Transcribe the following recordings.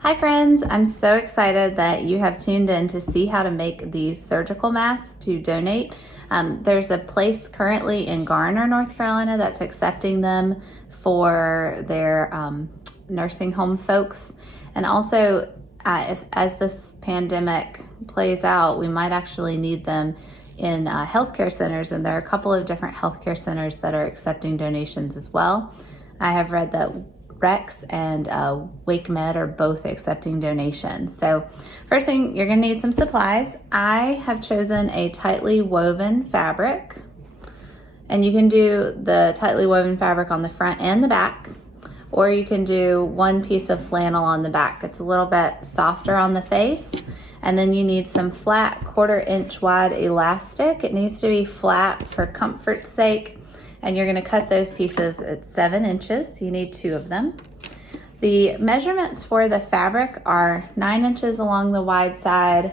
Hi friends, I'm so excited that you have tuned in to see how to make these surgical masks to donate. There's a place currently in Garner, North Carolina that's accepting them for their nursing home folks. And also, as this pandemic plays out, we might actually need them in healthcare centers, and there are a couple of different healthcare centers that are accepting donations as well. I have read that Rex and Wake Med are both accepting donations. So first thing, you're gonna need some supplies. I have chosen a tightly woven fabric, and you can do the tightly woven fabric on the front and the back, or you can do one piece of flannel on the back. It's a little bit softer on the face. And then you need some flat 1/4 inch wide elastic. It needs to be flat for comfort's sake. And you're gonna cut those pieces at 7 inches. You need 2 of them. The measurements for the fabric are 9 inches along the wide side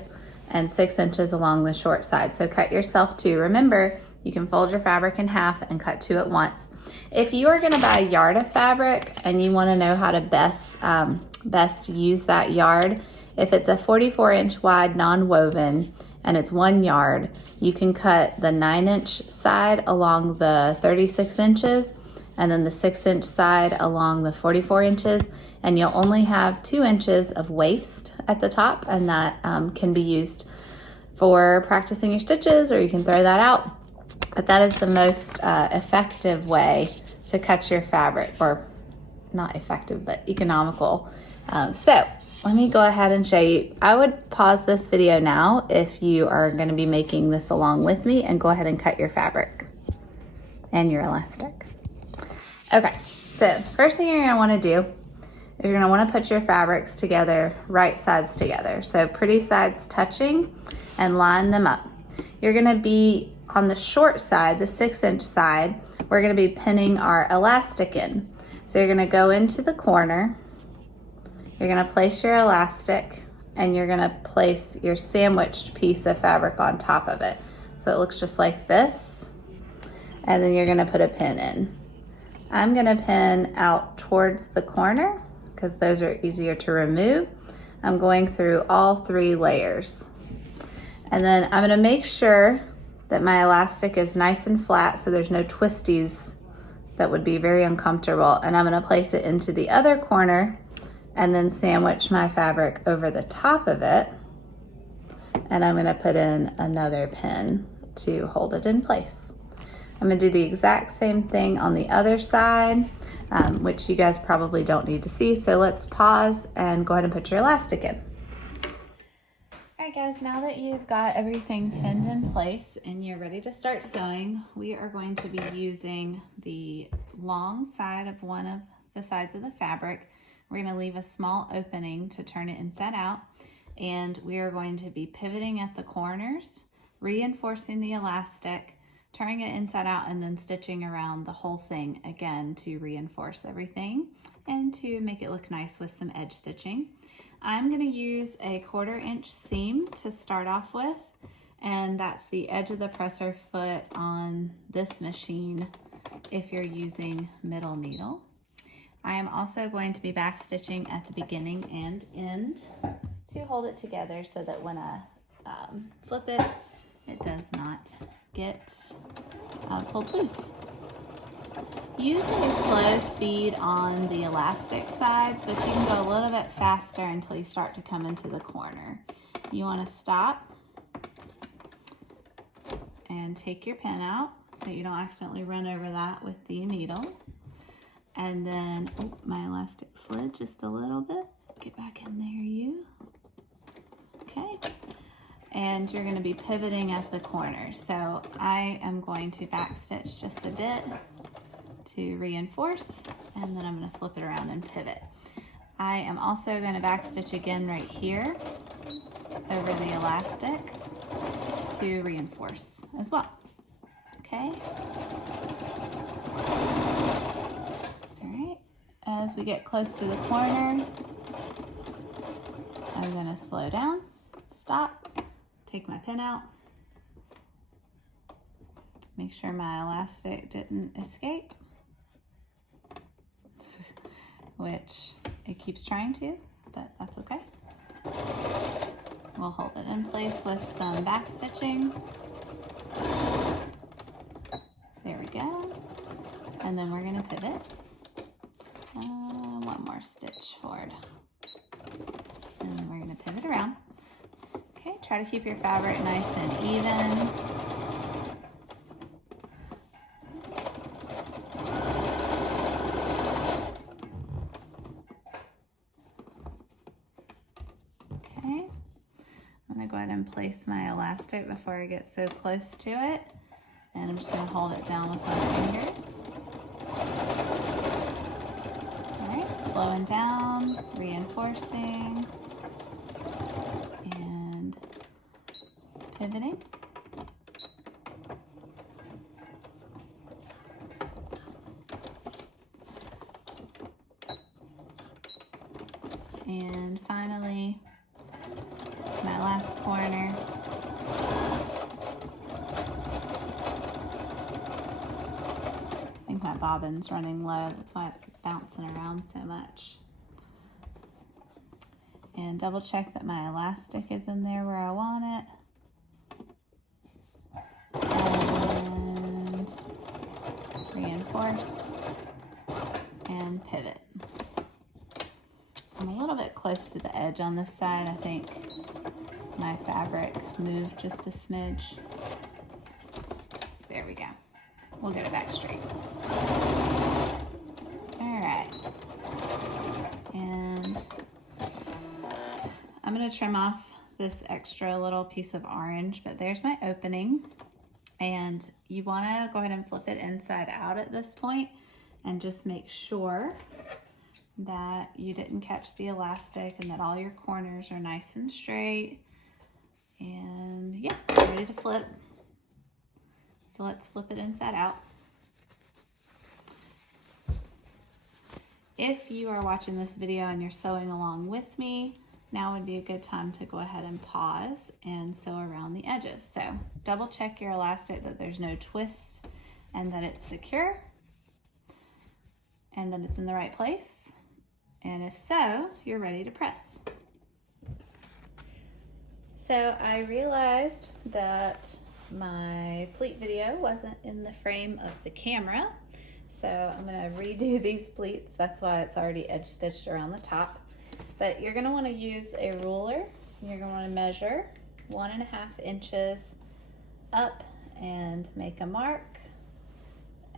and 6 inches along the short side. So cut yourself 2. Remember, you can fold your fabric in half and cut 2 at once. If you are gonna buy a yard of fabric and you wanna know how to best use that yard, if it's a 44 inch wide non-woven and it's 1 yard, you can cut the 9 inch side along the 36 inches and then the 6 inch side along the 44 inches, and you'll only have 2 inches of waste at the top, and that can be used for practicing your stitches, or you can throw that out. But that is the most effective way to cut your fabric, or not effective, but economical. So let me go ahead and show you. I would pause this video now if you are going to be making this along with me, and go ahead and cut your fabric and your elastic. Okay, so first thing you're going to want to do is you're going to want to put your fabrics together, right sides together. So pretty sides touching, and line them up. You're going to be on the short side, the 6 inch side, we're going to be pinning our elastic in. So you're going to go into the corner. You're gonna place your elastic, and you're gonna place your sandwiched piece of fabric on top of it. So it looks just like this. And then you're gonna put a pin in. I'm gonna pin out towards the corner because those are easier to remove. I'm going through all 3 layers. And then I'm gonna make sure that my elastic is nice and flat so there's no twisties that would be very uncomfortable. And I'm gonna place it into the other corner and then sandwich my fabric over the top of it. And I'm gonna put in another pin to hold it in place. I'm gonna do the exact same thing on the other side, which you guys probably don't need to see. So let's pause and go ahead and put your elastic in. All right guys, now that you've got everything pinned in place and you're ready to start sewing, we are going to be using the long side of one of the sides of the fabric. We're going to leave a small opening to turn it inside out, and we are going to be pivoting at the corners, reinforcing the elastic, turning it inside out, and then stitching around the whole thing again to reinforce everything and to make it look nice with some edge stitching. I'm going to use a 1/4 inch seam to start off with, and that's the edge of the presser foot on this machine if you're using middle needle. I am also going to be back stitching at the beginning and end to hold it together so that when I flip it, it does not get pulled loose. Use a slow speed on the elastic sides, but you can go a little bit faster until you start to come into the corner. You want to stop and take your pin out so you don't accidentally run over that with the needle. And then, oh, my elastic slid just a little bit. Get back in there, you. Okay. And you're going to be pivoting at the corners. So I am going to back stitch just a bit to reinforce, and then I'm going to flip it around and pivot. I am also going to back stitch again right here over the elastic to reinforce as well. Okay. As we get close to the corner, I'm going to slow down, stop, take my pin out, make sure my elastic didn't escape, which it keeps trying to. but that's okay. We'll hold it in place with some back stitching. There we go. And then we're going to pivot. One more stitch forward. And then we're going to pivot around. Okay, try to keep your fabric nice and even. Okay, I'm going to go ahead and place my elastic before I get so close to it. And I'm just going to hold it down with my finger. All right, slowing down, reinforcing, and pivoting. And finally, my last corner. I think my bobbin's running low, that's why it's bouncing around so much. And double check that my elastic is in there where I want it. And reinforce and pivot. I'm a little bit close to the edge on this side. I think my fabric moved just a smidge. There we go. We'll get it back straight. All right. And I'm going to trim off this extra little piece of orange, but there's my opening. And you want to go ahead and flip it inside out at this point and just make sure that you didn't catch the elastic and that all your corners are nice and straight. And yeah, ready to flip. So let's flip it inside out. If you are watching this video and you're sewing along with me, now would be a good time to go ahead and pause and sew around the edges. So double check your elastic that there's no twists and that it's secure and that it's in the right place. And if so, you're ready to press. So I realized that my pleat video wasn't in the frame of the camera. So I'm gonna redo these pleats. That's why it's already edge stitched around the top. But you're gonna wanna use a ruler. You're gonna wanna measure 1.5 inches up and make a mark.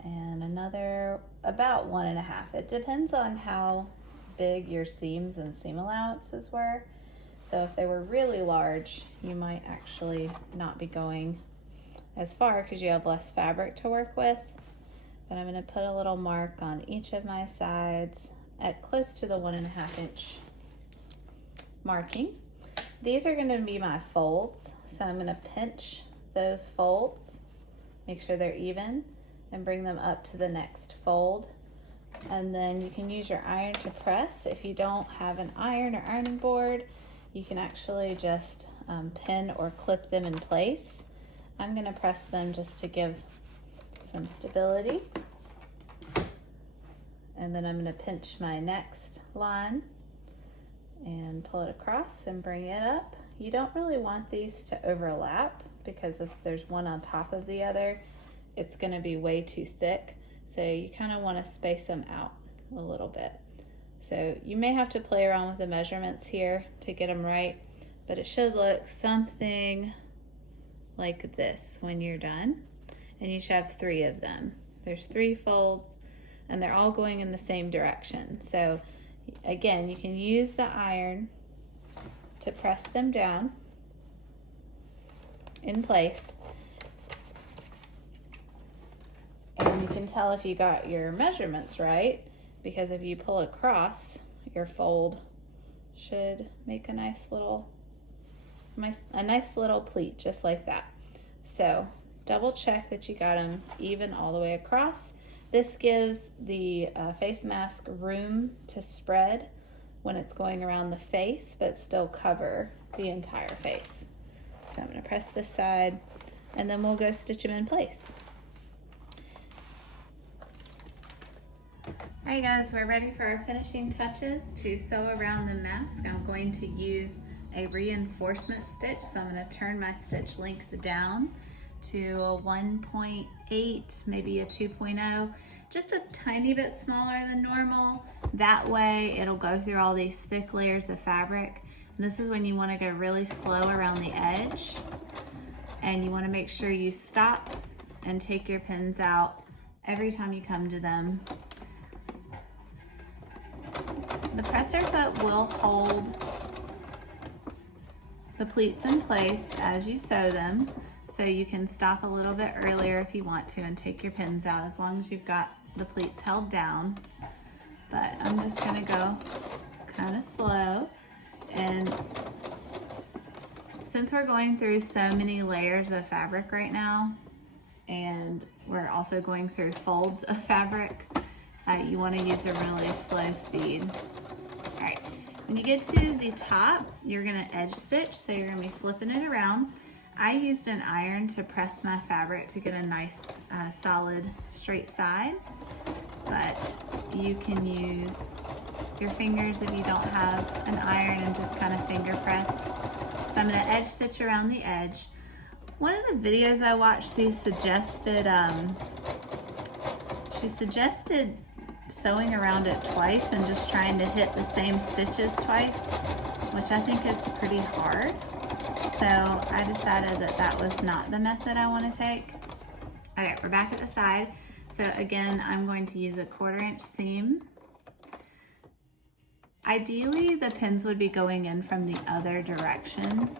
And another about 1.5. It depends on how big your seams and seam allowances were. So if they were really large, you might actually not be going as far because you have less fabric to work with. But I'm going to put a little mark on each of my sides at close to the 1.5 inch marking. These are going to be my folds. So I'm going to pinch those folds, make sure they're even, and bring them up to the next fold. And then you can use your iron to press. If you don't have an iron or ironing board, you can actually just pin or clip them in place. I'm going to press them just to give some stability. And then I'm going to pinch my next line and pull it across and bring it up. You don't really want these to overlap because if there's one on top of the other, it's going to be way too thick. So you kind of want to space them out a little bit. So you may have to play around with the measurements here to get them right, but it should look something like this when you're done. And you should have 3 of them. There's 3 folds and they're all going in the same direction. So again, you can use the iron to press them down in place. And you can tell if you got your measurements right, because if you pull across, your fold should make a nice little pleat just like that. So double check that you got them even all the way across. This gives the face mask room to spread when it's going around the face, but still cover the entire face. So I'm going to press this side and then we'll go stitch them in place. Alright guys, we're ready for our finishing touches to sew around the mask. I'm going to use a reinforcement stitch, so I'm going to turn my stitch length down to a 1.8, maybe a 2.0, just a tiny bit smaller than normal. That way it'll go through all these thick layers of fabric. And this is when you want to go really slow around the edge, and you want to make sure you stop and take your pins out every time you come to them. The presser foot will hold the pleats in place as you sew them, so you can stop a little bit earlier if you want to and take your pins out as long as you've got the pleats held down. But I'm just gonna go kind of slow, and since we're going through so many layers of fabric right now, and we're also going through folds of fabric, you want to use a really slow speed. All right, when you get to the top, you're gonna edge stitch, so you're gonna be flipping it around. I used an iron to press my fabric to get a nice solid straight side, but you can use your fingers if you don't have an iron and just kind of finger press. So I'm gonna edge stitch around the edge. One of the videos I watched, she suggested sewing around it twice and just trying to hit the same stitches twice, which I think is pretty hard. So I decided that that was not the method I want to take. Okay, we're back at the side. So again, I'm going to use a 1/4 inch seam. Ideally, the pins would be going in from the other direction,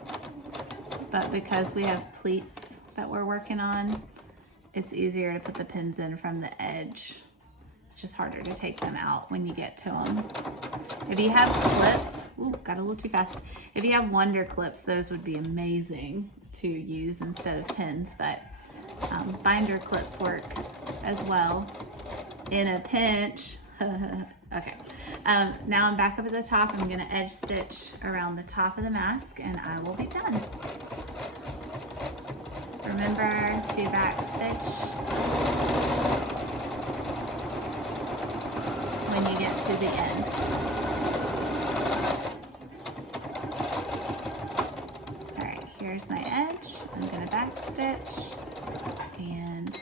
but because we have pleats that we're working on, it's easier to put the pins in from the edge. It's just harder to take them out when you get to them. If you have clips, ooh, got a little too fast. If you have Wonder clips, those would be amazing to use instead of pins, but binder clips work as well in a pinch. Okay, now I'm back up at the top. I'm gonna edge stitch around the top of the mask and I will be done. Remember to back stitch when you get to the end. All right, here's my edge. I'm gonna back stitch and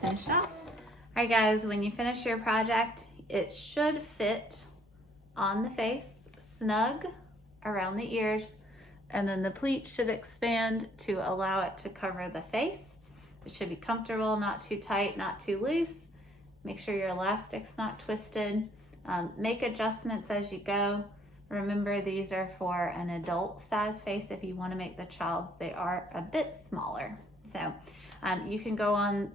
finish it off. All right guys, when you finish your project, it should fit on the face, snug around the ears, and then the pleat should expand to allow it to cover the face. It should be comfortable, not too tight, not too loose. Make sure your elastic's not twisted. Make adjustments as you go. Remember, these are for an adult size face. If you want to make the child's, they are a bit smaller. So you can go on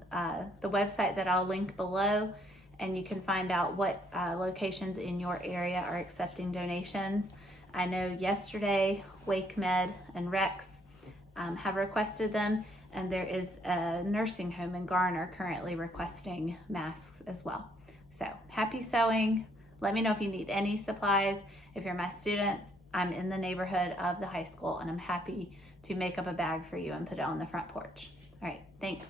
the website that I'll link below, and you can find out what locations in your area are accepting donations. I know yesterday WakeMed and Rex have requested them, and there is a nursing home in Garner currently requesting masks as well. So happy sewing. Let me know if you need any supplies. If you're my students, I'm in the neighborhood of the high school, and I'm happy to make up a bag for you and put it on the front porch. All right, thanks.